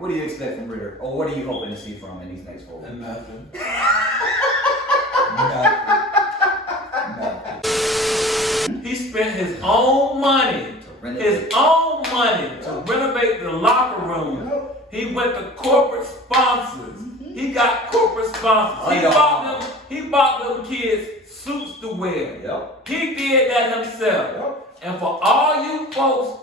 What do you expect from Ritter? Or what are you hoping to see from him in these next 4 weeks? Nothing. He spent his own money to renovate the locker room. He went to corporate sponsors. He got corporate sponsors. He bought them kids suits to wear. He did that himself. And for all you folks,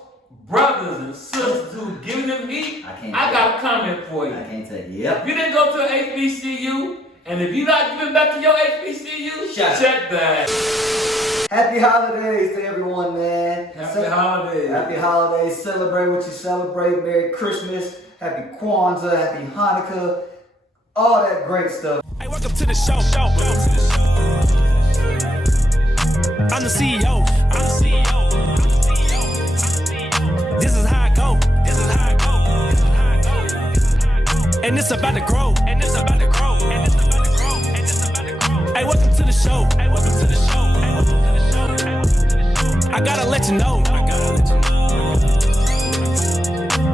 brothers and sisters who giving him heat, I got a comment for you. I can't tell you. If you didn't go to an HBCU, and if you're not giving back to your HBCU, check that. Happy holidays to everyone, man. Happy holidays. Happy holidays. Celebrate what you celebrate. Merry Christmas. Happy Kwanzaa. Happy Hanukkah. All that great stuff. Hey, welcome to the show. I'm the CEO. This is how I go. And it's about to grow. Hey, welcome to the show. I gotta let you know.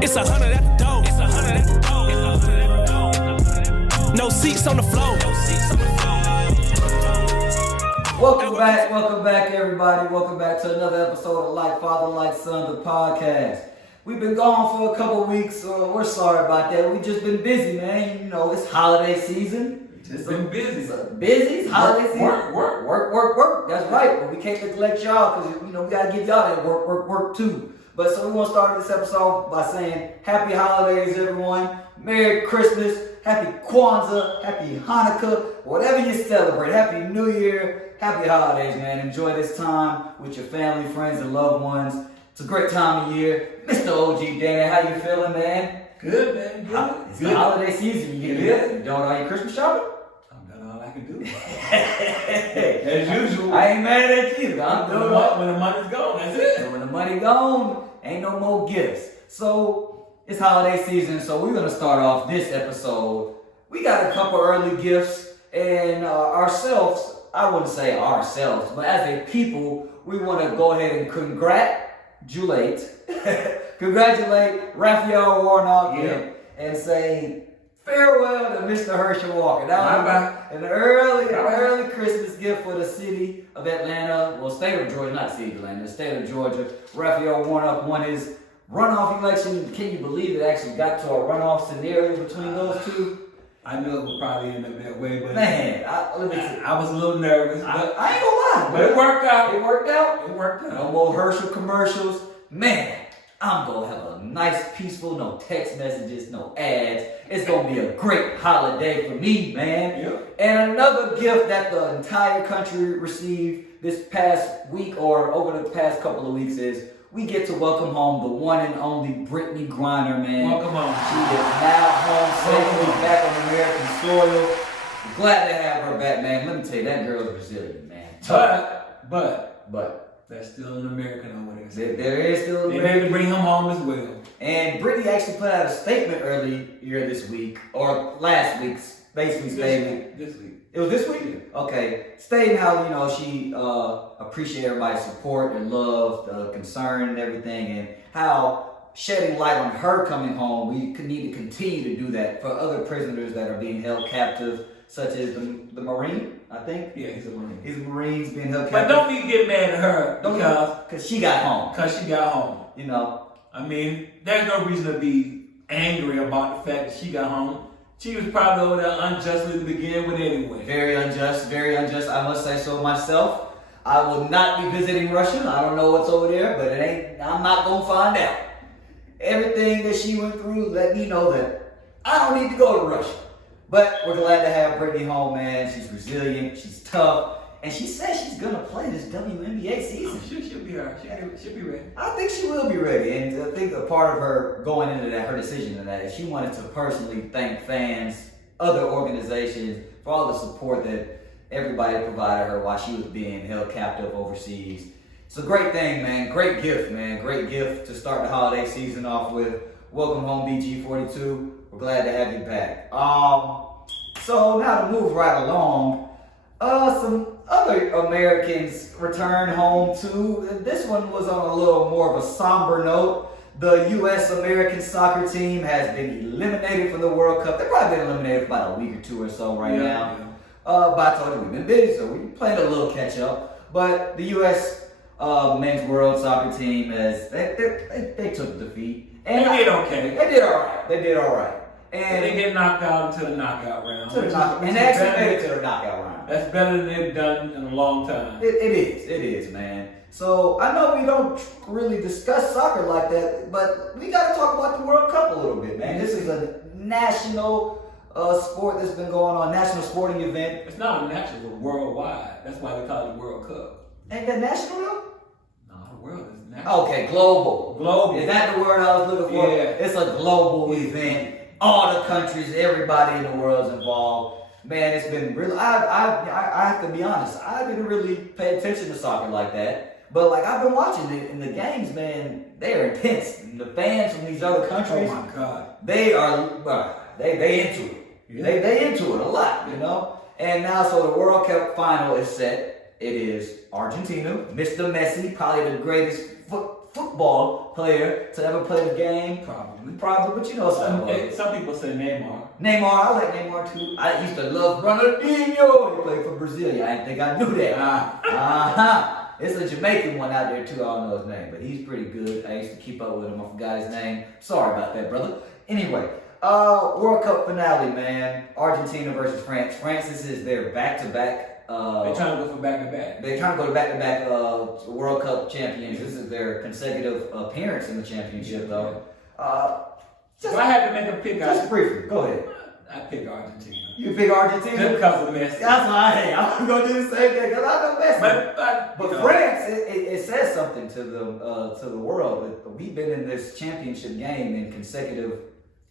It's 100 at the door. No seats on the floor. Welcome back, everybody. Welcome back to another episode of Like Father, Like Son, the podcast. We've been gone for a couple weeks. We're sorry about that. We've just been busy, man. You know, it's holiday season. Just been busy. It's holiday season. Work. That's right. But we can't neglect y'all because, we got to give y'all that work too. But so we want to start this episode by saying happy holidays, everyone. Merry Christmas. Happy Kwanzaa. Happy Hanukkah. Whatever you celebrate. Happy New Year. Happy holidays, man. Enjoy this time with your family, friends, and loved ones. It's a great time of year. Mr. OG Danny, how you feeling, man? Good, man. Good. It's the holiday season. You doing all your Christmas shopping? I've done all I can do. As usual. I ain't mad at you. I'm doing when the money's gone, that's it. When the money gone, ain't no more gifts. So it's holiday season, so we're gonna start off this episode. We got a couple early gifts, and ourselves, I wouldn't say ourselves, but as a people, we want to go ahead and congratulate Raphael Warnock and say farewell to Mr. Herschel Walker. That was an early Christmas gift for the city of Atlanta. Well, state of Georgia, not city of Atlanta, the state of Georgia. Raphael Warnock won his runoff election. Can you believe it actually got to a runoff scenario between those two? I knew it would probably end up that way, but man, I was a little nervous. But I ain't gonna lie. But it worked out. It worked out. No more Herschel commercials. Man, I'm gonna have a nice, peaceful, no text messages, no ads. It's gonna be a great holiday for me, man. Yep. And another gift that the entire country received this past week or over the past couple of weeks is we get to welcome home the one and only Brittney Griner, man. Welcome home. She is now home safely back on American soil. Glad to have her back, man. Let me tell you, that girl's Brazilian, man. But there's still an American over there. There is still an American. They need to bring him home as well. And Brittney actually put out a statement earlier this week, or last week's basically statement. This week. It was this week? Yeah. Okay. Stating how, she appreciated everybody's support and love, concern and everything, and how shedding light on her coming home, we need to continue to do that for other prisoners that are being held captive, such as the Marine, I think. Yeah, he's a Marine. He's Marines being held captive. But don't be get mad at her because she got home. I mean, there's no reason to be angry about the fact that she got home. She was probably over there unjustly to begin with anyway. Very unjust, I must say so myself. I will not be visiting Russia. I don't know what's over there, but I'm not going to find out. Everything that she went through let me know that I don't need to go to Russia. But we're glad to have Brittney home, man. She's resilient, she's tough, and she says she's going to play this WNBA season. She'll be all right. She'll be ready. I think she will be ready, and I think a part of her going into that, her decision in that, is she wanted to personally thank fans, other organizations, for all the support that everybody provided her while she was being held captive overseas. It's a great thing, man. Great gift, man. Great gift to start the holiday season off with. Welcome home, BG42. We're glad to have you back. So now to move right along, some other Americans return home too. This one was on a little more of a somber note. the U.S. American soccer team has been eliminated from the World Cup. They've probably been eliminated for about a week or two or so right now. Yeah. But I told you we've been busy, so we played a little catch up. But the U.S. Men's World Soccer team they took defeat. And they did okay. They did all right. They did all right. And they get knocked out into the knockout round. And they actually made it to the knockout round. That's better than they've done in a long time. It is, man. So I know we don't really discuss soccer like that, but we got to talk about the World Cup a little bit, man. This is a national sport that's been going on, national sporting event. It's not a national, it's worldwide. That's why they call it the World Cup. Ain't that national though? No, the world is national. Okay, global. Global. Is that the word I was looking for? Yeah. It's a global event. All the countries, everybody in the world is involved. Man, it's been really. I have to be honest. I didn't really pay attention to soccer like that. But like I've been watching it in the games, man, they are intense. And the fans from these other countries, oh my God, they are they into it. Yeah. They into it a lot, you know. And now, so the World Cup final is set. It is Argentina, Mr. Messi, probably the greatest football player to ever play the game. Probably, but you know some people say Neymar. Neymar, I like Neymar too. I used to love Ronaldinho. He played for Brazil. I didn't think I knew that. It's a Jamaican one out there too. I don't know his name, but he's pretty good. I used to keep up with him. I forgot his name. Sorry about that, brother. Anyway, World Cup finale, man. Argentina versus France. France, this is their back-to-back. They're trying to go for back-to-back. They're trying to go to back-to-back World Cup champions. This is their consecutive appearance in the championship, though. If I had to make a pick, just briefly, go ahead. I pick Argentina. You pick Argentina? Just because of Messi. That's why I'm going to do the same thing because I know Messi. But France, it says something to the world. We've been in this championship game in consecutive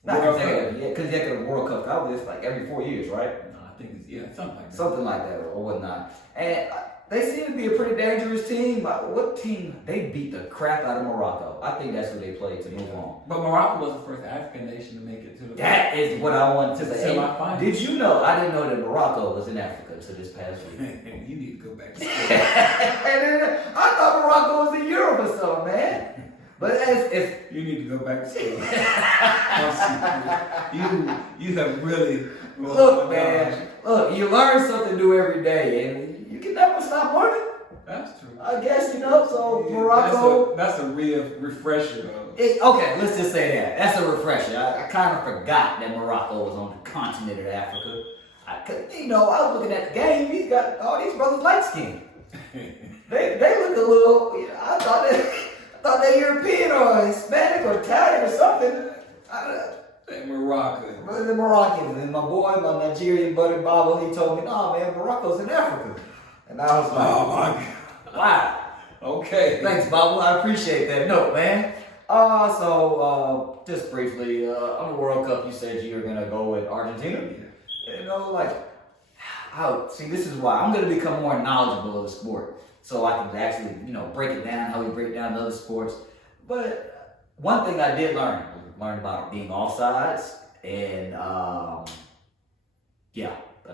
World Cup. Probably it's like every 4 years, right? No, I think it's something like that. Something like that or whatnot. And they seem to be a pretty dangerous team. What team? They beat the crap out of Morocco. I think that's who they played to move on. But Morocco was the first African nation to make it to the That is what I wanted to say. Semifinals. Did you know? I didn't know that Morocco was in Africa until this past week. You need to go back to school. I thought Morocco was in Europe or something, man. But if you need to go back to school. you have really look, man. Look, you learn something new every day, and you can never stop learning. That's true. I guess, you know, so yeah, Morocco. That's a real refresher, though. Okay, let's just say that. That's a refresher. I kind of forgot that Morocco was on the continent of Africa. I was looking at the game. He's got all these brothers light skinned. they look a little, I thought they European or Hispanic or Italian or something. They're Moroccan. The Moroccans. And my boy, my Nigerian buddy Bobo, he told me, "No, man, Morocco's in Africa." And I was like, "Oh my God, wow." Okay. Thanks, Bobo. I appreciate that note, man. Just briefly, on the World Cup, you said you were gonna go with Argentina. Yeah. You know, see, this is why I'm gonna become more knowledgeable of the sport, so I can actually, break it down how we break down other sports. But one thing I did learn about being offsides, and I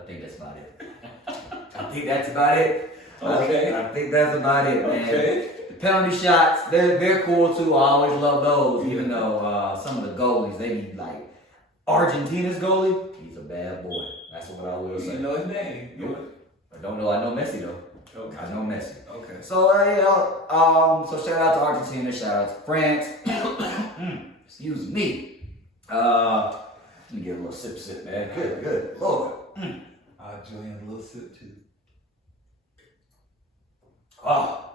think that's about it. I think that's about it. Okay. I think that's about it, man. Okay. The penalty shots, they're cool too. I always love those, even though some of the goalies, they be like, Argentina's goalie, he's a bad boy. That's what I will say. You know his name? Nope. I don't know. I know Messi though. Okay. I know Messi. Okay. So so shout out to Argentina, shout out to France. Excuse me. Let me get a little sip, man. Good. Lord. Julian, a little sip too. Oh,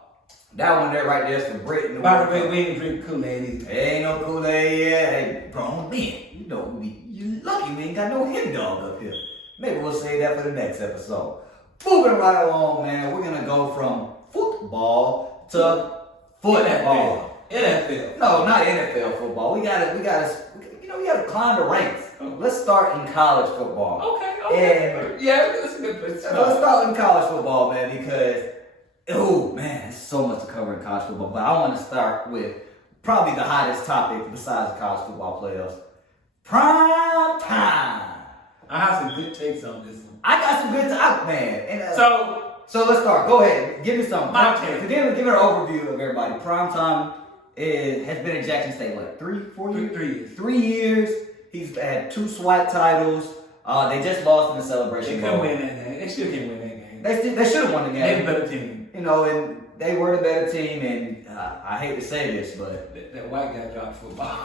that one there right there is for Brittney. By the way, we ain't drink Kool-Aid either. Ain't no Kool-Aid yet. Hey, grown men. You lucky we ain't got no hen dog up here. Maybe we'll save that for the next episode. Moving right along, man. We're gonna go from football to football. NFL. No, not NFL football. We gotta climb the ranks. Let's start in college football. Okay. That's a good place. Let's start in college football, man, because there's so much to cover in college football. But I want to start with probably the hottest topic besides the college football playoffs. Prime time. I have some good takes on this one. I got some good time, man. And, so let's start. Go ahead. Give me something. My take. Give an overview of everybody. Prime time. has been at Jackson State, what, 4 years? 3 years. 3 years. He's had 2 SWAT titles. They just lost in the Celebration They Bowl. couldn't win that game. They still can't win that game. They should have won the game. They're the better team. You know, and they were the better team, and I hate to say this, but That white guy dropped football.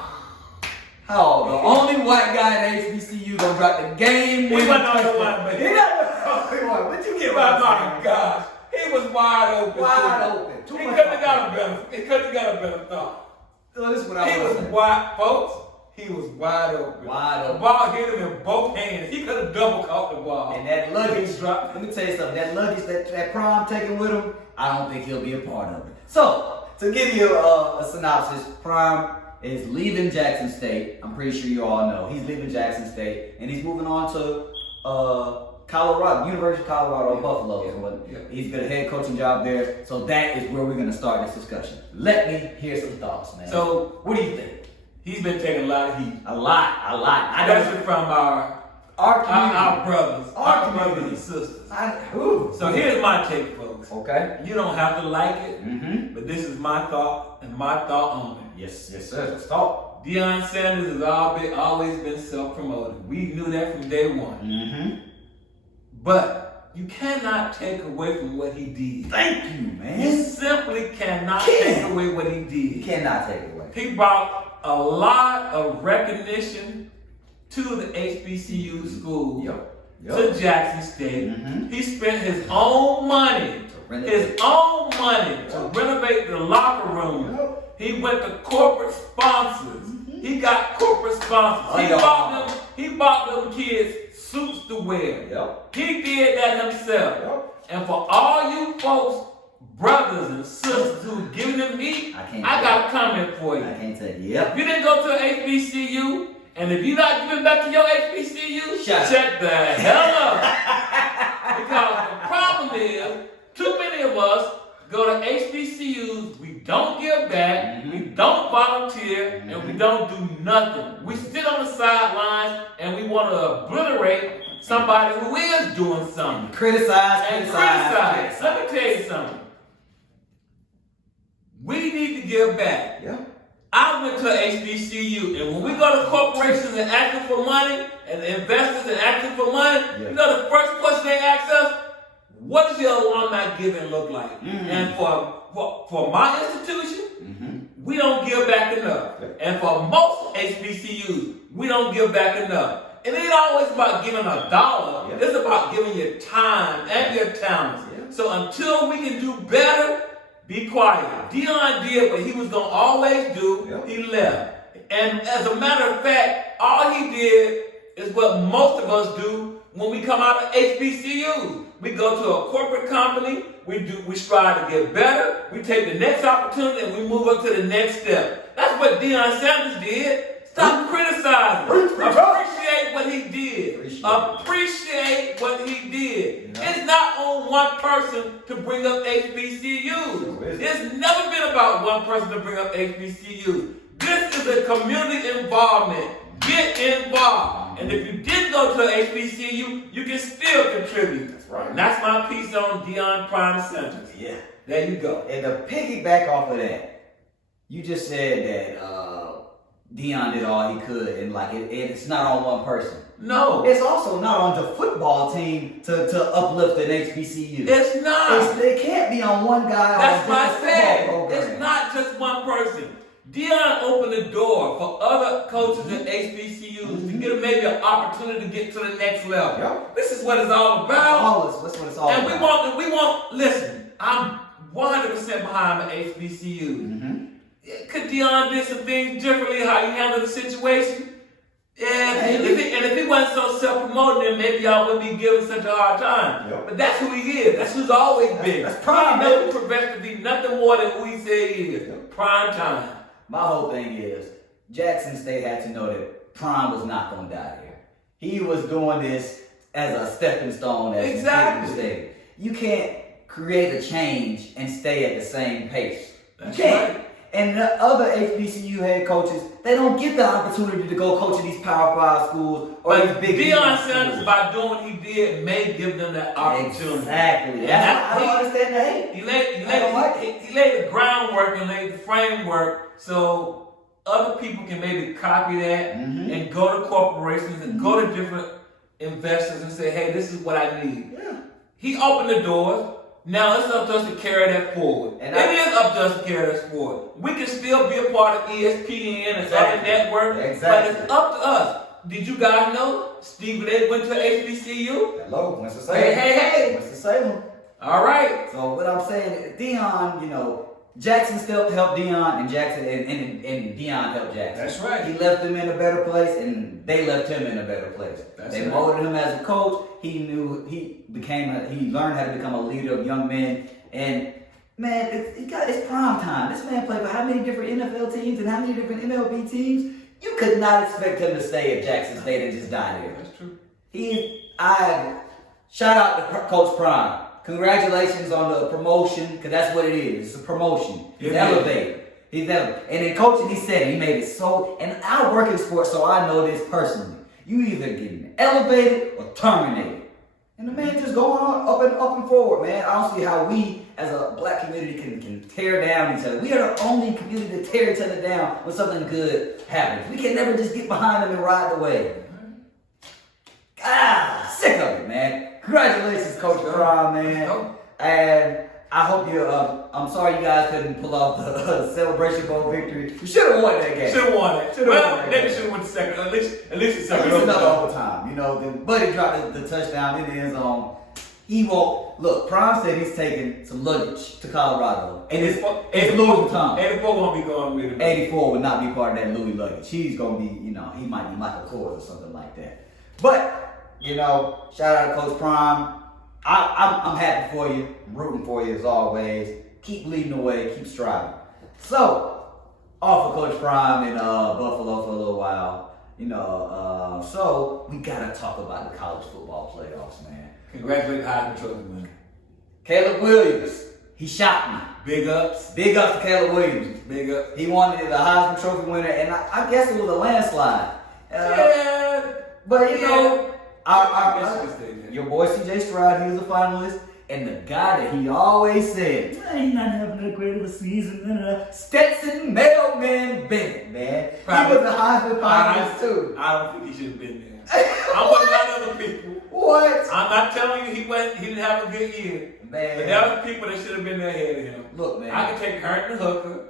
how the only white guy in HBCU gonna drop the game? He wasn't on the one, but he not the only one. What you get? Oh my gosh, he was wide open. Wide open. He couldn't have got a better. He couldn't have got a better thought. So this is what I He was was saying. wide, folks. He was wide open. Wide The open. ball hit him in both hands. He could have double caught the ball. And that luggage, He dropped. let me tell you something, that luggage that Prime taking with him, I don't think he'll be a part of it. So, to give you a synopsis, Prime is leaving Jackson State. I'm pretty sure you all know. He's leaving Jackson State, and he's moving on to Colorado, University of Colorado, Buffalo. Yeah. He's got a head coaching job there. So that is where we're going to start this discussion. Let me hear some thoughts, man. So, what do you think? he's been taking a lot of heat. A lot. Especially from our brothers, our brothers and sisters. So here's my take, folks. Okay. You don't have to like it, Mm-hmm. but this is my thought and my thought only. Yes, sir. Let's talk. Deion Sanders has always been self-promoted. We knew that from day one. Mm-hmm. But you cannot take away from what he did. Thank you, man. You simply cannot take away what he You did. cannot take it away. He brought a lot of recognition to the HBCU school, to Jackson State. Mhm. He spent his own money to renovate the locker room. He went to corporate sponsors. He got corporate sponsors. He bought them kids suits to wear. Yep. He did that himself. Yep. And for all you folks, brothers and sisters who giving them heat, I got a comment for you. I can't tell you. Yep. If you didn't go to an HBCU, and if you're not giving back to your HBCU, shut the hell up. Because the problem is, too many of us go to HBCUs, we don't give back, we don't volunteer, and we don't do nothing. We sit on the sidelines and we want to obliterate somebody who is doing something. Criticize. Let me tell you something. We need to give back. Yeah. I went to HBCU, and when we go to corporations and ask them for money, and the investors and ask them for money, you know the first question they ask us, what does your alumni giving look like? Mm-hmm. And for my institution, we don't give back enough. And for most HBCUs, we don't give back enough. It ain't always about giving $1. It's about giving your time and your talents. So until we can do better, be quiet. Deion did what he was going to always do. He left. And as a matter of fact, all he did is what most of us do when we come out of HBCUs. We go to a corporate company, we strive to get better, we take the next opportunity, and we move up to the next step. That's what Deion Sanders did. Stop criticizing. Appreciate what he did. Appreciate what he did. It's not on one person to bring up HBCUs. It's never been about one person to bring up HBCUs. This is a community involvement. Get involved. And if you didn't go to an HBCU, you can still contribute. That's right. And that's my piece on Deion Prime Sanders. Yeah. There you go. And to piggyback off of that, you just said that Deion did all he could, and it's not on one person. No. It's also not on the football team to uplift an HBCU. It's not. It can't be on one guy. That's on what I said. It's not just one person. Deion opened the door for other coaches at HBCUs to get them maybe an opportunity to get to the next level. Yep. This is what it's all about. That's what it's all and about. we want, listen, I'm 100% behind the HBCU. Could Deion do some things differently, how he handled the situation? Yeah, and if he wasn't so self-promoted, then maybe y'all wouldn't be giving such a hard time. But that's who he is. That's who's always been. That's prime. He never professed to be nothing more than who he said he is. Prime time. My whole thing is, Jackson State had to know that Prime was not going to die here. He was doing this as a stepping stone. You can't create a change and stay at the same pace. That's you can't. right. And the other HBCU head coaches, they don't get the opportunity to go coach in these Power 5 schools or But these big Deion schools. Sanders, by doing what he did, may give them that opportunity. Exactly. That's why I don't understand the hate. He laid the groundwork and laid the framework so other people can maybe copy that and go to corporations and go to different investors and say, hey, this is what I need. Yeah. He opened the doors. Now it's up to us to carry that forward. And it is up to us to carry this forward. We can still be a part of ESPN and other networks, but it's up to us. Did you guys know Stephen A. went to HBCU? Hello, Winston-Salem. Hey. Winston-Salem. All right. So what I'm saying, Deion, Jackson still helped Deion, and Jackson and Deion helped Jackson. That's right. He left them in a better place, and they left him in a better place. They molded him as a coach. He learned how to become a leader of young men. And man, it's prime time. This man played for how many different NFL teams and how many different MLB teams? You could not expect him to stay at Jackson State and just die there. That's true. Shout out to Coach Prime. Congratulations on the promotion, because that's what it is. It's a promotion. He's elevated. And in coaching, he said it. He made it so. And I work in sports, so I know this personally. You either getting elevated or terminated. And the man just going on up and forward, man. I don't see how we, as a black community, can tear down each other. We are the only community to tear each other down when something good happens. We can never just get behind them and ride the wave. Sick of it, man. Congratulations, Coach Prime, man. And I hope I'm sorry you guys couldn't pull off the Celebration Bowl victory. You should have won that game. Should have won it. Maybe should have won the second. At least the second. At least another overtime. Then Buddy dropped the touchdown in the end zone. He won't. Look, Prime said he's taking some luggage to Colorado. And it's Louis Vuitton. 84 won't be going with him. 84 would not be part of that Louis luggage. He's going to be, he might be Michael Kors or something like that. But, shout out to Coach Prime. I'm happy for you. I'm rooting for you as always. Keep leading the way. Keep striving. So, off of Coach Prime in Buffalo for a little while. So we gotta talk about the college football playoffs, man. Congratulations, Heisman Trophy winner. Caleb Williams. He shot me. Big ups. Big ups to Caleb Williams. Big ups. He wanted the Heisman Trophy winner, and I guess it was a landslide. But your boy C.J. Stroud, he was a finalist, and the guy that he always said, he's not having that great of a season, Stetson Mailman Bennett, man. He was the Heisman finalist too. I don't think he should have been there. I'm with a lot of other people. What? I'm not telling you he didn't have a good year. Man. But there were people that should have been there ahead of him. Look, man. I can take Herndon Hooker.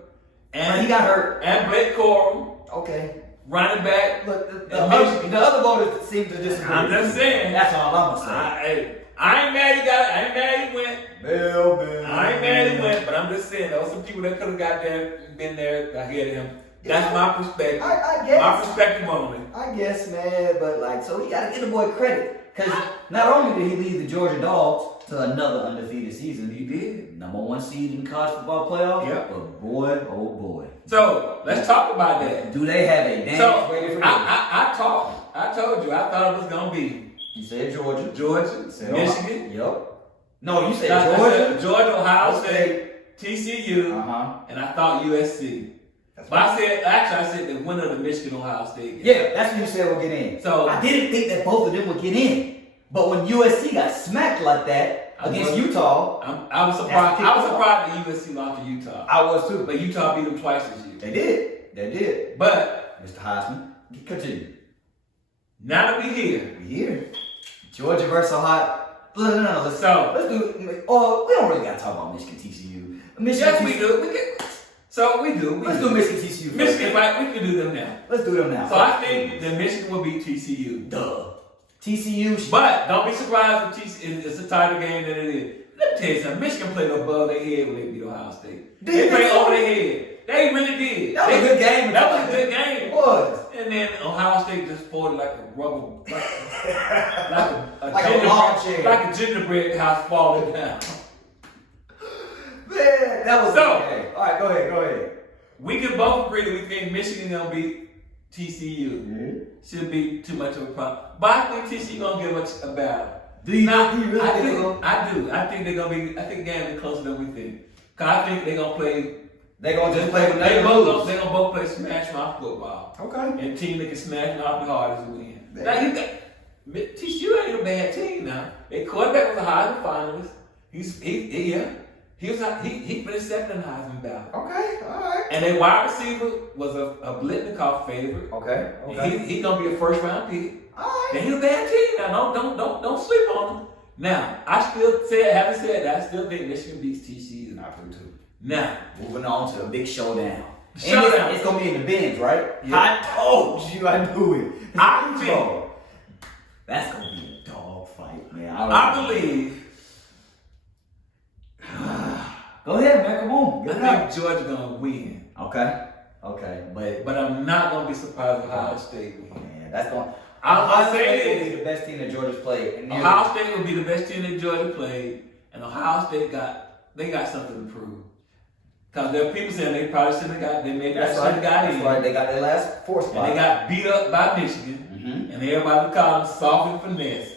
And he got hurt. And Blake Corum. Okay. Running back. Look, the other voters seem to disagree. I'm just saying. That's all I'm going to say. I ain't mad he got it. I ain't mad he went. Man. I ain't mad he went, but I'm just saying there was some people that could have got there, been there ahead of him. That's my perspective. I guess. My perspective on it. I guess, man, but so we gotta give the boy credit. Because not only did he lead the Georgia Dogs to another undefeated season, he did. #1 seed in the college football playoff. Yep. But boy, oh boy. So let's talk about that. Do they have a dance ready for I told you, I thought it was gonna be. You said Georgia. Michigan. Yep. No, you said Georgia. Georgia, Ohio State, TCU, and I thought USC. But I said the winner of the Michigan-Ohio State game. Yeah, that's what you said would get in. So I didn't think that both of them would get in. But when USC got smacked like that against Utah, I was surprised. I was surprised that USC lost to Utah. I was too. But Utah beat them twice this year. They did. But Mr. Heisman, continue. Now that we're here. Georgia versus Ohio. No. Let's do. Oh, we don't really got to talk about Michigan TCU. Yes, we do. Let's do Michigan TCU. Michigan, right? We can do them now. Let's do them now. So I think that Michigan will beat TCU. Duh. TCU. But don't be surprised if it's a tighter game than it is. Let me tell you something. Michigan played above their head when they beat Ohio State. They played over their head. They really did. That was a good game. That was a good game. It was. And then Ohio State just folded like a rubber, like a gingerbread house falling down. Man, that was so. Okay. All right, go ahead. We can both agree that we think Michigan gonna beat TCU. Mm-hmm. Should be too much of a problem. But I think TCU gonna give us a battle. Do you really think I do. I think they're gonna be. I think the game will be closer than we think. Cause I think they're gonna play They gonna just play with They nothing to lose. gonna both play smash mouth football. Okay. And the team that can smash mouth the hardest win. Now you got TCU ain't a bad team now. Their quarterback was a Heisman finalist. He finished second in the Heisman ballot. Okay. All right. And their wide receiver was a Blitnikoff favorite. Okay. Okay. He gonna be a first round pick. All right. And he's a bad team now. Don't sleep on him. Now having said that, I still think Michigan beats TCU. I do too. Now moving on to a big showdown. Showdown. It's gonna be in the bins, right? Yeah. I told you, I knew it. I think that's gonna be a dog fight, man. I believe. Go ahead, man. Come on. I think Georgia gonna win. Okay. But I'm not gonna be surprised if Ohio State wins. Man, that's going. I'll say State will be the best team that Georgia's played. Ohio State will be the best team that Georgia played, and Ohio State got something to prove. Cause there are people saying they probably shouldn't have got. They maybe that's shouldn't have got in. That's right. They got their last 4 spot. And they got beat up by Michigan, and everybody called them soft and finesse.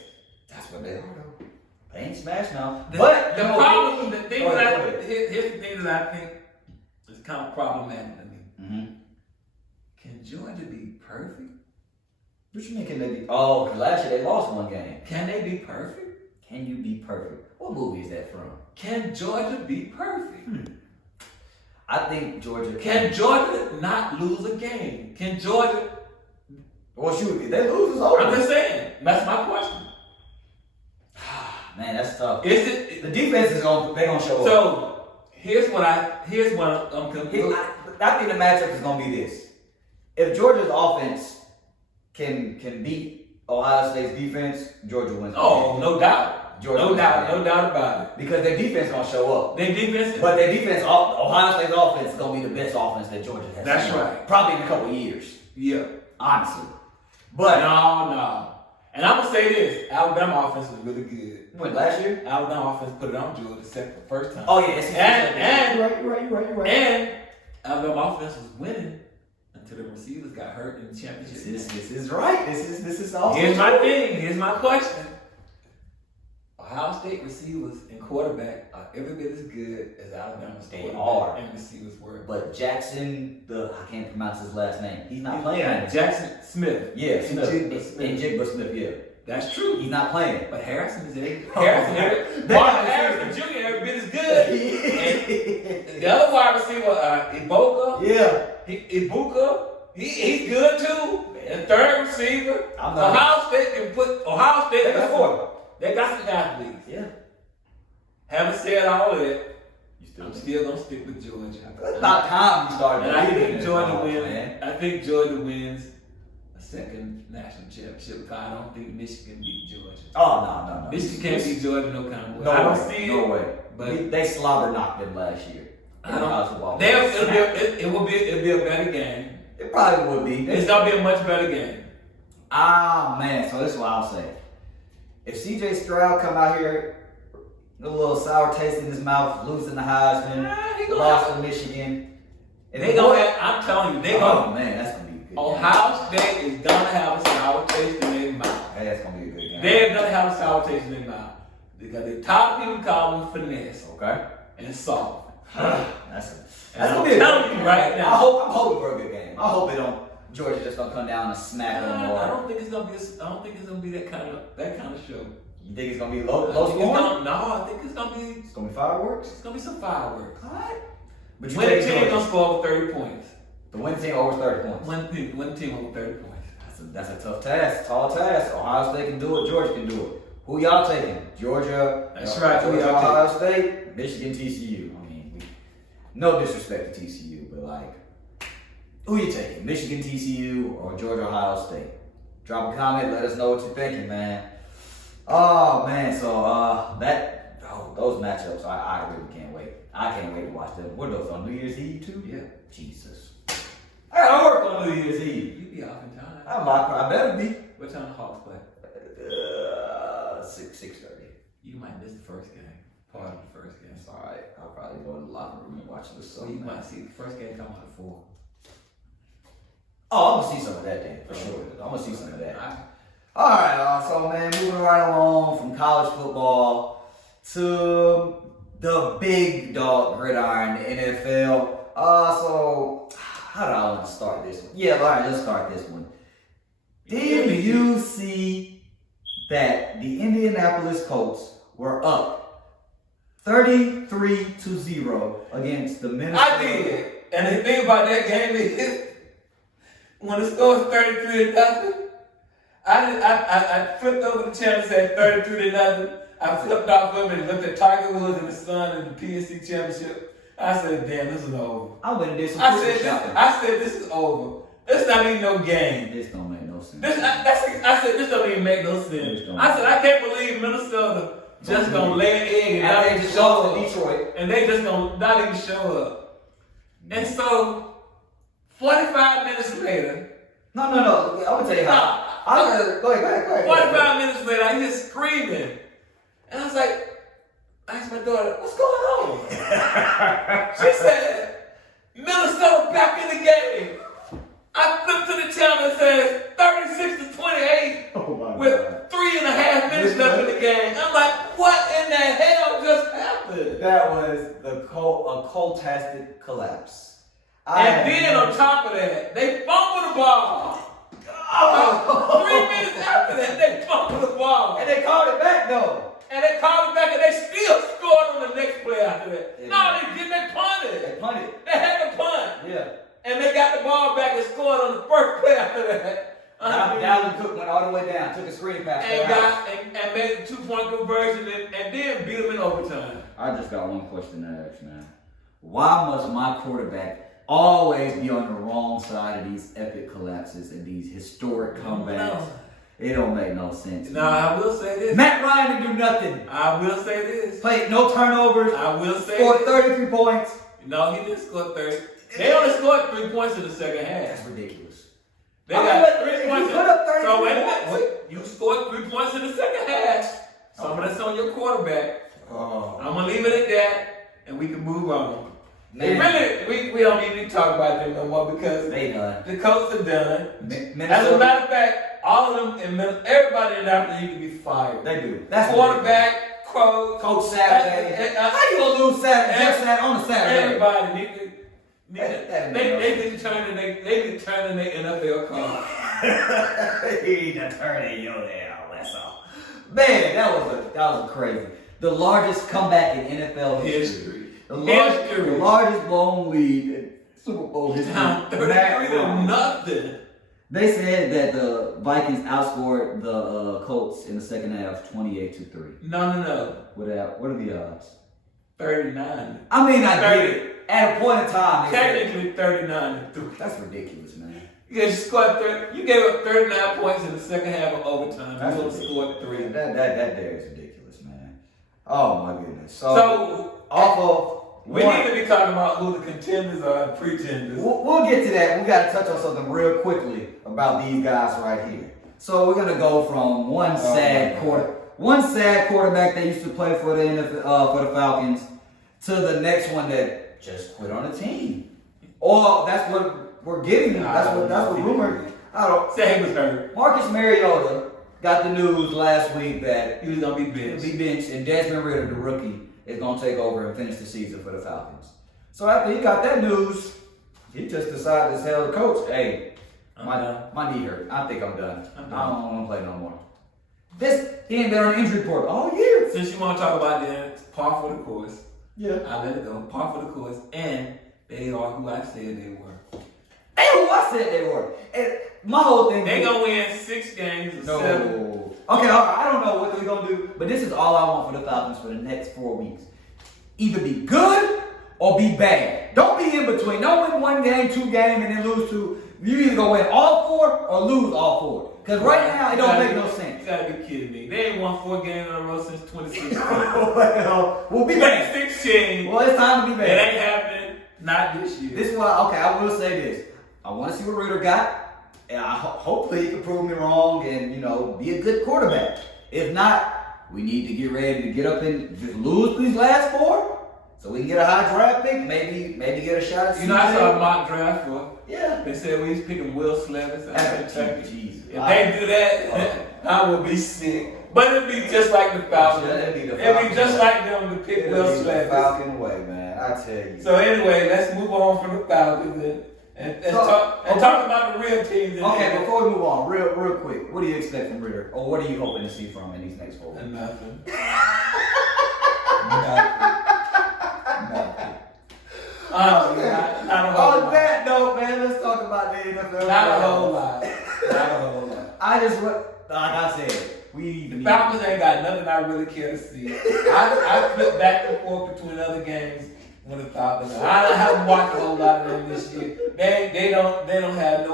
That's what they are, though. They ain't smashed now. But the problem, the thing that here's the thing that I think is kind of problematic to me. Mm-hmm. Can Georgia be perfect? What you mean can they be? Oh, because last year they lost 1 game. Can they be perfect? Can you be perfect? What movie is that from? Can Georgia be perfect? I think Georgia Can Georgia not lose a game? Can Georgia? Well, shoot, if they lose, it's over. I'm just saying. That's my question. Man, that's tough. Is it the defense is gonna show up? So here's what I'm concluding. I think the matchup is gonna be this: if Georgia's offense can beat Ohio State's defense, Georgia wins. Oh, no doubt. No doubt about it. Because their defense gonna show up. Their defense, but their defense, Ohio State's offense is gonna be the best offense that Georgia has. That's seen. right. Probably in a couple of years. Yeah, honestly. But no. And I'm gonna say this: Alabama offense was really good. When last year, Alabama offense put it on Georgia the first time. Oh yeah, you're right. And Alabama offense was winning until the receivers got hurt in the championship. This is right. This is all. Here's my thing. Here's my question. Ohio State receivers and quarterback are every bit as good as Alabama State and receivers were. But Jackson, I can't pronounce his last name. He's not playing. Jackson Smith. Yeah, Jigba Smith. Yeah, that's true. He's not playing. But Harrison is Martin Harrison Jr. every bit as good. And the other wide receiver, Ibuka. Yeah, Ibuka. He's good too. And third receiver, Ohio State can put Ohio State. They got some athletes. Yeah. Having said all that, I'm still gonna stick with Georgia. It's about time you started. And I think Georgia wins. I think Georgia wins a second national championship. Because I don't think Michigan beat Georgia. Oh no. Michigan can't beat Georgia no kind of way. No I don't way. see No it. way. But they slobber knocked them last year. It'll be a better game. It probably would be. It's gonna be a much better game. Ah man, so this is what I'll say. If CJ Stroud come out here, a little sour taste in his mouth, losing the Heisman, lost to Michigan, I'm telling you, oh man, that's gonna be good. Ohio State is gonna have a sour taste in their mouth. Hey, that's gonna be a good game. They're gonna have a sour taste in their mouth because the top people call them finesse, okay, and soft. That's gonna be a good game right now. I'm hoping for a good game. I hope Georgia just don't come down and smack them more. I don't think it's gonna be that kind of show. You think it's gonna be low scoring? No, I think it's gonna be fireworks. It's gonna be some fireworks. All right. But you winning team gonna score over 30 points. The winning team over 30 points. Winning team over 30 points. That's a tough task, tall task. Ohio State can do it. Georgia can do it. Who y'all taking? Georgia. That's right. Georgia, Ohio State, Michigan, TCU. I mean, no disrespect to TCU, but like, who you taking? Michigan, TCU, or Georgia, Ohio State? Drop a comment. Let us know what you're thinking, man. Oh man, so those matchups, I really can't wait. I can't wait to watch them. What are those on New Year's Eve too? Yeah. Jesus. I gotta work on New Year's Eve. You be off in time. I better be. What time the Hawks play? 6:30. You might miss the first game. Part of the first game. It's alright. I'll probably go in the locker room and watch this. So you might see the first game come out at 4. Oh, I'm gonna see some of that then, for sure. I'm gonna see some of that. Alright, so man, moving right along from college football to the big dog gridiron, the NFL. So how do I want to start this one? Yeah, all right, let's start this one. Did you see that the Indianapolis Colts were up 33-0 against the Minnesota? I did. And the thing about that game is, when the score was 33-0, I flipped over the channel and said 33-0. I flipped off of it and looked at Tiger Woods and the Sun and the PNC Championship. I said, damn, this is over. I went and did some shopping. I said, this is over. It's not even no game. This don't make no sense. I said, this don't even make no sense. I said, I can't believe Minnesota just gonna lay an egg and not even show up. Detroit. And they just gonna not even show up. And so, 45 minutes later. No. I'm gonna tell you how. I heard. Go ahead. 45 minutes later, I hear screaming. And I was like, I asked my daughter, what's going on? She said, Minnesota back in the game. I flipped to the channel and said 36-28 with 3.5 minutes left in the game. I'm like, what in the hell just happened? That was a coltastic collapse. And then on top of that, they fumbled the ball. 3 minutes after that, they fumbled the ball. And they called it back though. And they called it back and they still scored on the next play after that. Yeah. No, they didn't. They punted. They punted. They had to punt. Yeah. And they got the ball back and scored on the first play after that. Dalvin Cook went all the way down, took a screen pass. And made a 2-point conversion and then beat them in overtime. I just got one question to ask, man. Why must my quarterback always be on the wrong side of these epic collapses and these historic comebacks? No. It don't make no sense. No, I will say this. Matt Ryan didn't do nothing. I will say this. Played no turnovers. I will say scored 33 points. No, he didn't score 30. They only scored 3 points in the second half. That's ridiculous. They got 3 points. You put up 30 so wait a minute. You scored 3 points in the second half. Some of that's on your quarterback. Oh. I'm gonna leave it at that, and we can move on. Man. Really, we don't need to talk about them no more because they done. The Colts are done. As a matter of fact, all of them, everybody in that league can be fired. They do. That's quarterback, coach Saturday. How you gonna lose Saturday? Just on a Saturday. Everybody need to. They can turn in their NFL card. He need to turn in your hell. That's all. Man, that was crazy. The largest comeback in NFL history. The largest blown lead in Super Bowl history. Down 33-0. They said that the Vikings outscored the Colts in the second half 28-3. No. What are the odds? 39. I mean, I get it. At a point in time, technically 39-3. That's ridiculous, man. You scored 30. You gave up 39 points in the second half of overtime. You only scored 3. That there is ridiculous, man. Oh my goodness. So off of. We need to be talking about who the contenders are and pretenders. We'll get to that. We got to touch on something real quickly about these guys right here. So we're gonna go from one sad quarterback that used to play for the NFL, for the Falcons, to the next one that just quit on the team. Or that's what we're getting. That's what rumored. I don't say he was hurt. Marcus Mariota got the news last week that he was gonna be benched. And Desmond Ridder, the rookie, is going to take over and finish the season for the Falcons. So after he got that news, he just decided to tell the coach, hey, my knee hurt. I think I'm done. I don't want to play no more. He ain't been on the injury report all year. Since you want to talk about them, it's par for the course. Yeah. I let it go. Par for the course. And they are who I said they were. They who I said they were. And my whole thing. They going to win 6 games or 7. Okay, all right, I don't know what they're going to do, but this is all I want for the Falcons for the next 4 weeks. Either be good or be bad. Don't be in between. Don't win 1 game, 2 games, and then lose 2. You either go win all 4 or lose all 4. Because right now, it don't make no sense. You got to be kidding me. They ain't won 4 games in a row since 2016. Well, we'll be back. 2016. Well, it's time to be back. It ain't happening. Not this year. This is why, I will say this. I want to see what Ridder got. And hopefully he can prove me wrong and, be a good quarterback. If not, we need to get ready to get up and just lose these last 4 so we can get a high draft pick, maybe get a shot at I saw a mock draft for. Yeah. They said we was picking Will Slevis out of Kentucky. Jesus. If they do that, I would be sick. But it'd be just like the Falcons. It'd be just like them to pick Will Slevis. Falcon way, man. I tell you. So anyway, let's move on from the Falcons and talk about the real teams. Okay, before we move on, real quick, what do you expect from Ritter, or what are you hoping to see from him in these next 4 weeks? Nothing. On that note, man, let's talk about the NFL. Not a whole lot. I just like I said, the Falcons ain't got nothing I really care to see. I flip back and forth between other games with the Falcons. I haven't watched a whole lot of them this year. They don't have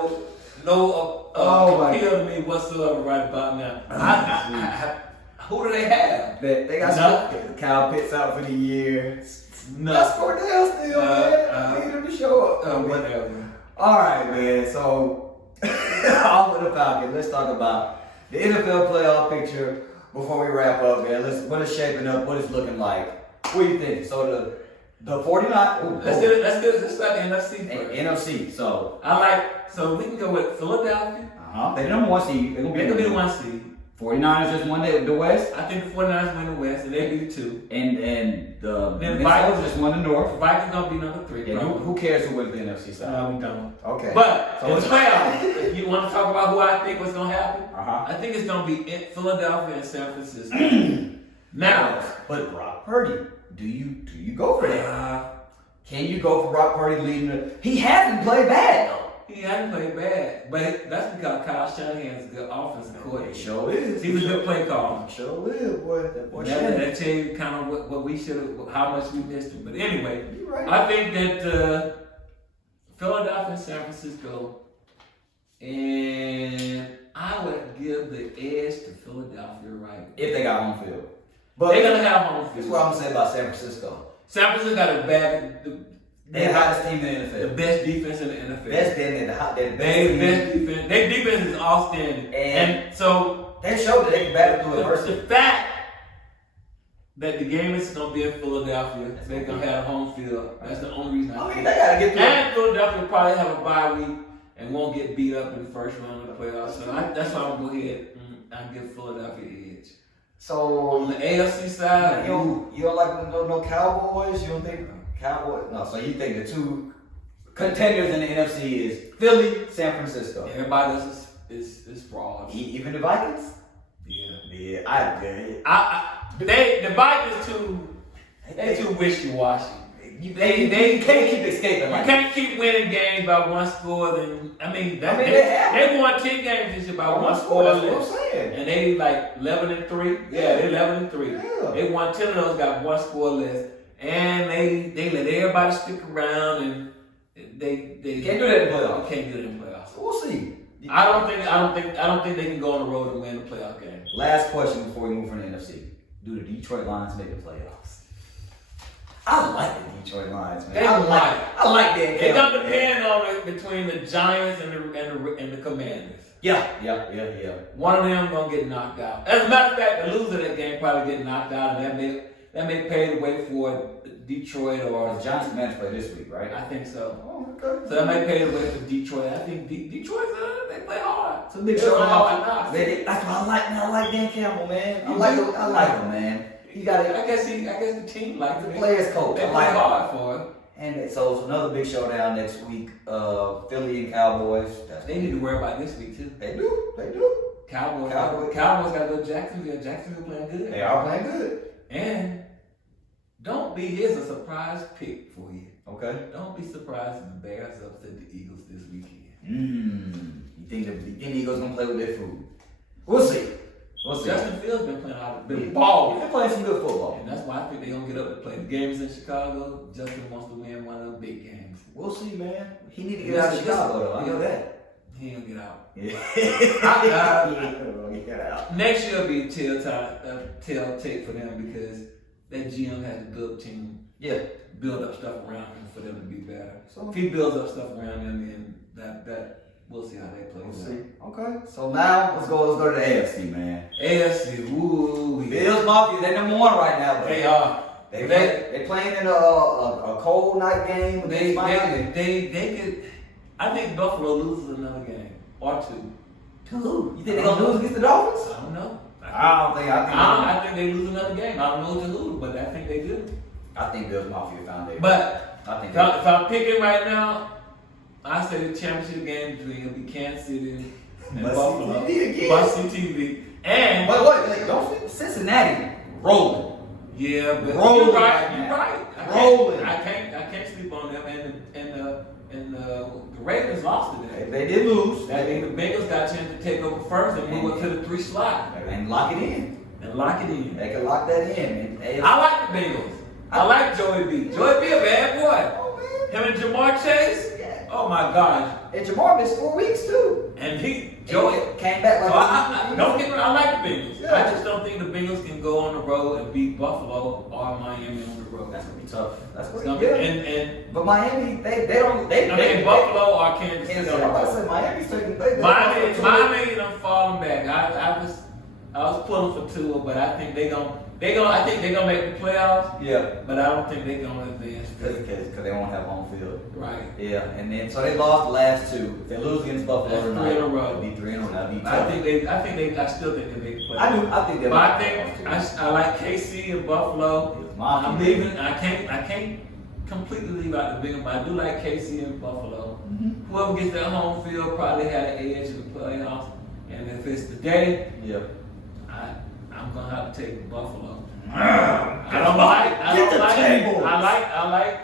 no appeal to me whatsoever right about now. Who do they have? They got Kyle Pitts out for the year. That's Cordell still, man. Need him to show up. Whatever. All right, man. So, off with the Falcons. Let's talk about the NFL playoff picture before we wrap up, man. What is shaping up? What is looking like? What do you think? So the 49. Let's start the NFC first. NFC. So so we can go with Philadelphia. They're number 1 seed. They're gonna be the 1 seed. 49ers just won the West. I think the 49ers win the West, and they be the 2. And the Vikings just won the North. The Vikings gonna be number 3. Yeah, who cares who wins the NFC side? We don't. Okay. But so in the playoffs, if you want to talk about who I think was gonna happen, I think it's gonna be in Philadelphia and San Francisco. Now, but Brock Purdy, do you go for that? Can you go for Brock Purdy leading he hasn't played bad though. He hasn't played bad, but that's because Kyle Shanahan is a good offensive coordinator. It sure is. He was a good play caller. Sure is, boy. That boy that tell you kind of what we should have, how much we missed him. But anyway, right. I think that Philadelphia and San Francisco, and I would give the edge to Philadelphia right if they got home field. But they're gonna have home field. That's what I'm gonna say about San Francisco. San Francisco got a bad. They're the hottest team in the NFL. The best defense in the NFL. Best defense. Their defense is outstanding. And so they showed that they can battle through adversity. The fact that the game is going to be in Philadelphia, they're going to have home field. That's the only reason. I mean, they got to get through. And Philadelphia will probably have a bye week and won't get beat up in the first round of the playoffs. So that's why I'm going to go ahead and give Philadelphia the edge. So on the AFC side, you don't like no Cowboys? You don't think Cowboys? No. So you think the 2 contenders in the NFC is Philly, San Francisco? Everybody else is fraud. Even the Vikings? Yeah. The Vikings too wishy-washy. They can't keep escaping. You can't keep winning games by 1 score. They won 10 games this year by 1 score. That's what I'm saying. And they like 11-3. Yeah, they're 11-3. Yeah. They won 10 of those, got 1 score less, and they let everybody stick around, and they can't do that in playoffs. Can't do that in playoffs. We'll see. I don't think they can go on the road and win the playoff game. Last question before we move from the NFC: do the Detroit Lions make the playoffs? I like the Detroit Lions, man. I like that. It's gonna depend on it between the Giants and the Commanders. Yeah. One of them gonna get knocked out. As a matter of fact, the loser of that game probably get knocked out, and that may pave the way for Detroit or the Giants Commanders play this week, right? I think so. Oh, okay. So that may pave the way for Detroit. I think Detroit they play hard. It's a big show. That's why I like Dan Campbell, man. I like him, man. I guess the team likes the players coach. They play hard for it. And so it's another big showdown next week. Philly and Cowboys. They need to worry about this week too. They do. Cowboys got to go to Jacksonville. Jacksonville playing good. They are playing good. And don't be here's a surprise pick for you. Okay. Don't be surprised if the Bears upset the Eagles this weekend. You think the Eagles gonna play with their food? We'll see. Justin Fields been playing ball. They're playing some good football. And that's why I think they're gonna get up to play the games in Chicago. Justin wants to win one of the big games. We'll see, man. He need to get out of Chicago though. I know that. He ain't gonna get out. Yeah. Get out. Next year will be a telltale for them because that GM has to build a team. Yeah. Build up stuff around him for them to be better. So if he builds up stuff around them, then that we'll see how they play. We'll see. Okay. So now let's go to the AFC, man. AFC. Ooh. Bills Mafia. They're number 1 right now. They are. They playing in a cold night game. They could. I think Buffalo loses another game or 2. To who? You think they're gonna lose against the Dolphins? I don't know. I think they lose another game. I don't know to who, but I think they do. I think Bills Mafia Foundation. But I think if I'm picking right now, I say the championship game between Kansas City and Buffalo. Must-see TV. And wait, don't sleep. Cincinnati rolling. Yeah, but rolling you're right. Rolling. I can't sleep on them. And the Ravens lost today. They did lose. That means the Bengals got a chance to take over first and move up to the 3 slot. And lock it in. They can lock that in. I like the Bengals. I like Joey B. Joey B a bad boy. Oh, man. Him and Jamar Chase. Yeah. Oh my gosh. And Jamar missed 4 weeks too. And Joey came back like. So I don't get me wrong, I like the Bengals. Yeah. I just don't think the Bengals can go on the road and beat Buffalo or Miami on the road. That's gonna be tough. That's It's gonna gonna be. and But Miami, they Buffalo or Kansas City. I'm about to say Miami's taking. Miami done falling back. I was pulling for Tua, but I think they gonna make the playoffs. Yeah. But I don't think they're gonna advance. Because they won't have home field. Right. Yeah, and then so they lost the last 2. If they lose against Buffalo That's tonight, 3 in a row. it'll be 3 in a row. That'll be tough. I still think they make the playoffs. I think they'll. But I like KC and Buffalo. I'm leaving. I can't completely leave out the Bengals, but I do like KC and Buffalo. Mm-hmm. Whoever gets their home field probably had an edge in the playoffs. And if it's today, I'm gonna have to take Buffalo. I like.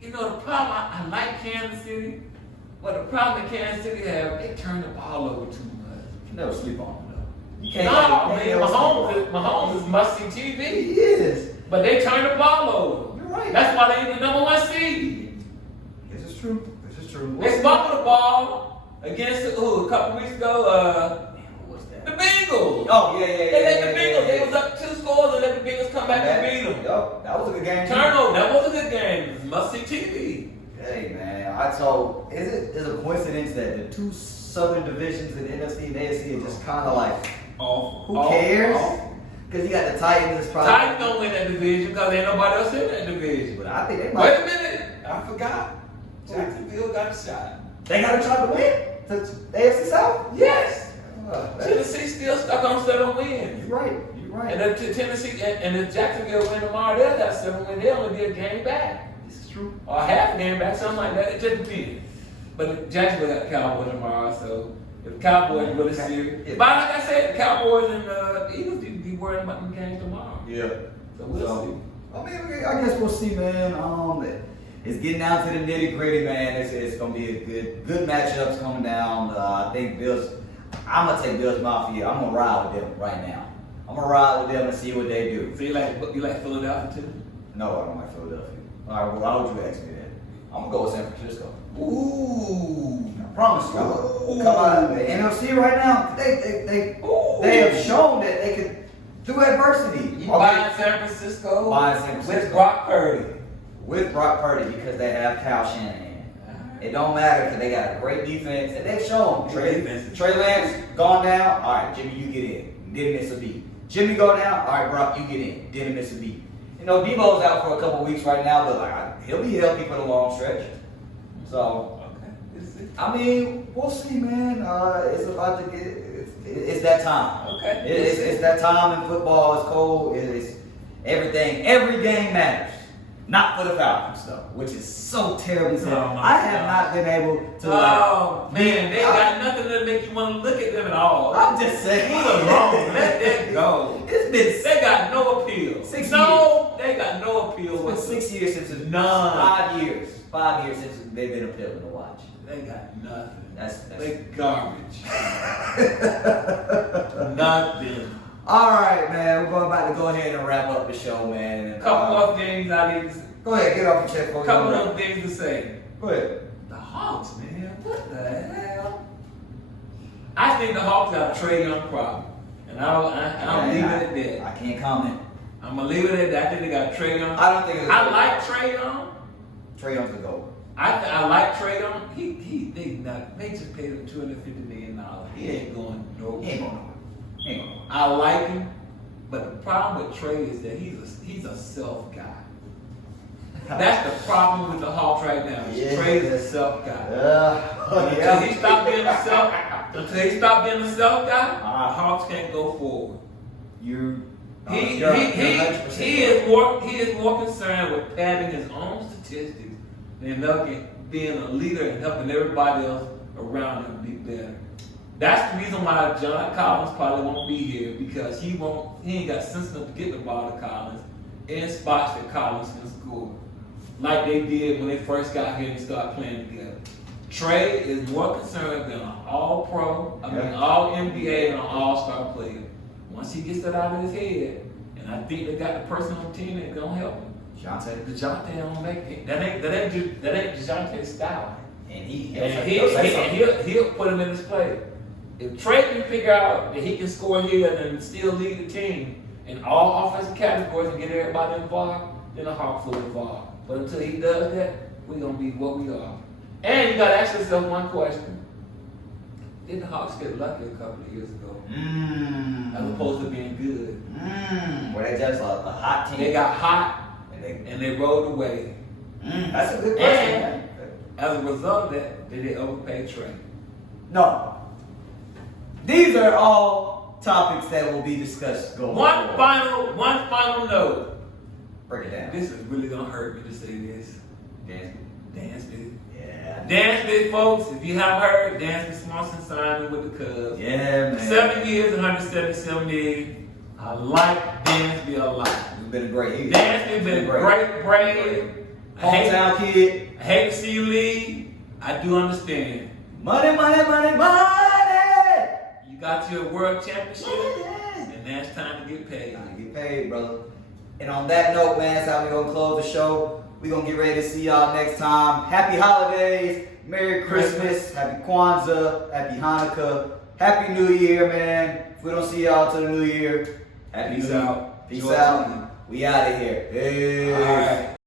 You know the problem. I like Kansas City, but the problem that Kansas City have, they turn the ball over too much. You never sleep on them though. You Mahomes is must-see TV. He is. But they turn the ball over. You're right. That's why they the number 1 seed. This is true. They fumbled the ball against a couple weeks ago. The Bengals. Oh, yeah. They let the Bengals. They was up 2 scores and let the Bengals come back and beat them. Yup, that was a good game. Turnover. That was a good game. It's must-see TV. Hey man, so is it a coincidence that the 2 southern divisions in the NFC and AFC are just kind of like, who cares? Because you got the Titans. Titans don't win that division because ain't nobody else in that division. But I think they might. Wait a minute, I forgot. Jacksonville got a shot. They got a shot to win the AFC South. Yes. Tennessee still stuck on 7 wins. You're right. And if Tennessee and if Jacksonville win tomorrow, they'll got 7 wins. They'll only be a game back. This is true. Or half a game back, something like that. It just depends. But Jacksonville got the Cowboys tomorrow, so if the Cowboys really serious. But like I said, the Cowboys and the Eagles need to be worrying about the games tomorrow. Yeah. So we'll see. I mean, I guess we'll see, man. It's getting down to the nitty gritty, man. It's gonna be a good matchups coming down. I think Bills. I'm gonna take Bills Mafia. I'm gonna ride with them right now. I'm gonna ride with them and see what they do. So you like Philadelphia too? No, I don't like Philadelphia. All right, well, why would you ask me that? I'm gonna go with San Francisco. Ooh, I promise you. Come out of the NFC right now. They have shown that they can through adversity. You buying San Francisco? Buying San Francisco with Brock Purdy. With Brock Purdy because they have Kyle Shanahan. It don't matter because they got a great defense and they've shown. Trey Lance gone down. All right, Jimmy, you get in. Didn't miss a beat. Jimmy go down. All right, Brock, you get in. Didn't miss a beat. You know, Debo's out for a couple weeks right now, but he'll be healthy for the long stretch. So, I mean, we'll see, man. It's about to get. It's that time. Okay. It's that time in football. It's cold. It's everything. Every game matters. Not for the Falcons, though, which is so terribly sad. I have not been able to. Oh, man, they got nothing to make you want to look at them at all. I'm just saying. Leave them alone. Let that go. They got no appeal. They got no appeal. It's been 6 years since it's none. 5 years. 5 years since they've been appealing to watch. They got nothing. That's garbage. Nothing. All right, man. We're about to go ahead and wrap up the show, man. A couple of things I need to say. Go ahead, get off your chest. A couple of things to say. Go ahead. The Hawks, man. What the hell? I think the Hawks got a Trae Young problem. And I'll leave it at that. I can't comment. I'm going to leave it at that. I think they got Trae Young. I don't think it's I like Trae Young. Trae Young's the GOAT. I like Trae Young. They just paid him $250 million. He ain't going nowhere. He ain't going nowhere. I like him, but the problem with Trae is that he's a self guy. That's the problem with the Hawks right now. Trae is a self guy. Until he stop being a self guy, the Hawks can't go forward. He You're 100% he is more concerned with padding his own statistics than being a leader and helping everybody else around him be better. That's the reason why John Collins probably won't be here, because he ain't got sense enough to get the ball to Collins in spots that Collins can score, like they did when they first got here and started playing together. Trey is more concerned than an all-pro, all NBA and an all-star player. Once he gets that out of his head, and I think they got the person on the team that's gonna help him. DeJounte don't make it. That ain't DeJounte's style. And he'll put him in his play. If Trey can figure out that he can score here and still lead the team in all offensive categories and get everybody involved, then the Hawks will involved. But until he does that, we're gonna be what we are. And you gotta ask yourself one question: did the Hawks get lucky a couple of years ago, as opposed to being good? Were they just a hot team? They got hot and they rolled away. That's a good question. And as a result of that, did they overpay Trey? No. These are all topics that will be discussed going One forward. final note. Break it down. This is really gonna hurt me to say this. Dansby. Yeah. Dansby, folks, if you haven't heard, Dansby Swanson signed with the Cubs. Yeah, man. 7 years, 177 million. I like Dansby a lot. It's been a great year. Dansby's been great brave. Hometown kid. I hate to see you leave. I do understand. Money, money, money, money. You got your world championship, and now it's time to get paid. Time to get paid, brother. And on that note, man, that's how we're going to close the show. We're going to get ready to see y'all next time. Happy holidays. Merry Christmas. Happy Kwanzaa. Happy Hanukkah. Happy New Year, man. If we don't see y'all till the New Year, happy Peace New Year. out. Peace out. We out of here. Hey. All right.